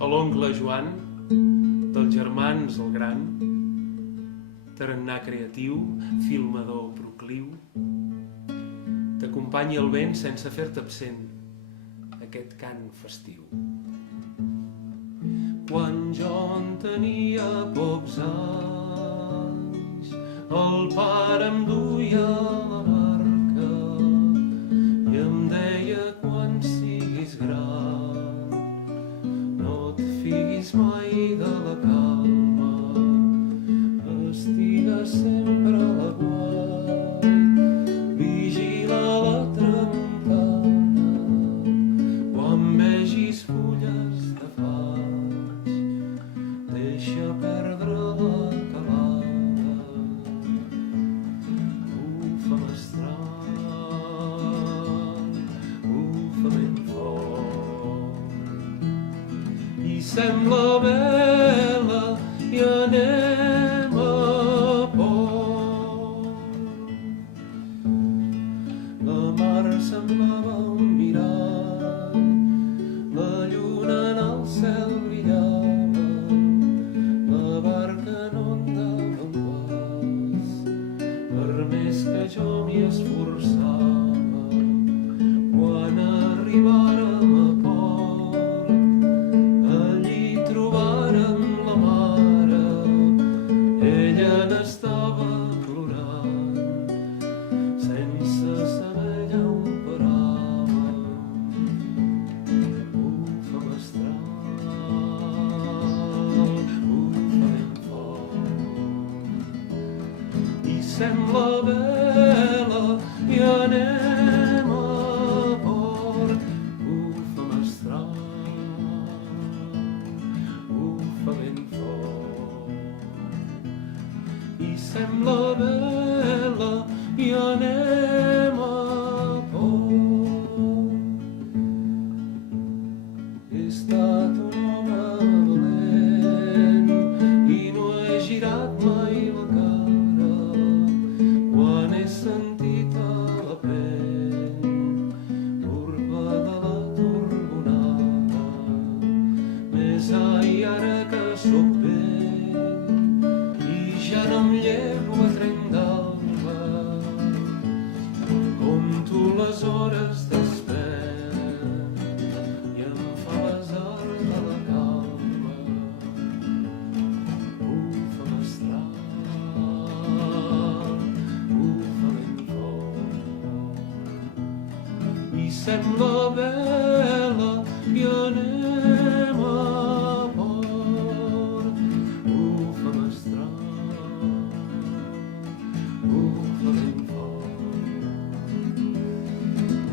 a l'oncle Joan, dels germans el gran, tarannà creatiu, filmador procliu, t'acompanyi el vent sense fer-te absent, aquest cant festiu. Quan jo en tenia pocs anys, el pare em duia a la barca i em deia quan siguis gran no et figuis mai de la calma, estigues sempre a l'aguait, vigila la tramuntana quan vegis fulles de faig, deixa perdre la calada, bufa mestral, bufa ben fort i sembla vela i anem a port. La mar semblava un mirall, la lluna en el cel brillava, la barca no andava en pas, per més que jo m'hi esforçava. Quan arribàrem a port, allí trobàrem la mare, ella n'estava plorant, sense saber allà on parava. Bufa mestral, bufa ben fort i sembla vela i anem a port. Bufa mestral, bufa ben fort i sembla vela i anem a port. He estat un home valent i no he girat mai la cara quan he sentit a la pell l'urpa de la torbonada. Més ai, ara que sóc vell i ja no em llevo a trenc d'alba, compto les hores despert i em fa besar de la calma. Bufa mestral, bufa ben fort i sembla vela i anem a port. Bufa mestral, bufa ben fort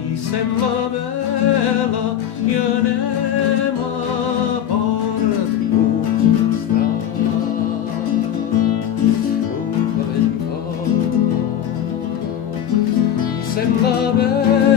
i sembla vela i anem a port. Bufa mestral, bufa ben fort i sembla vela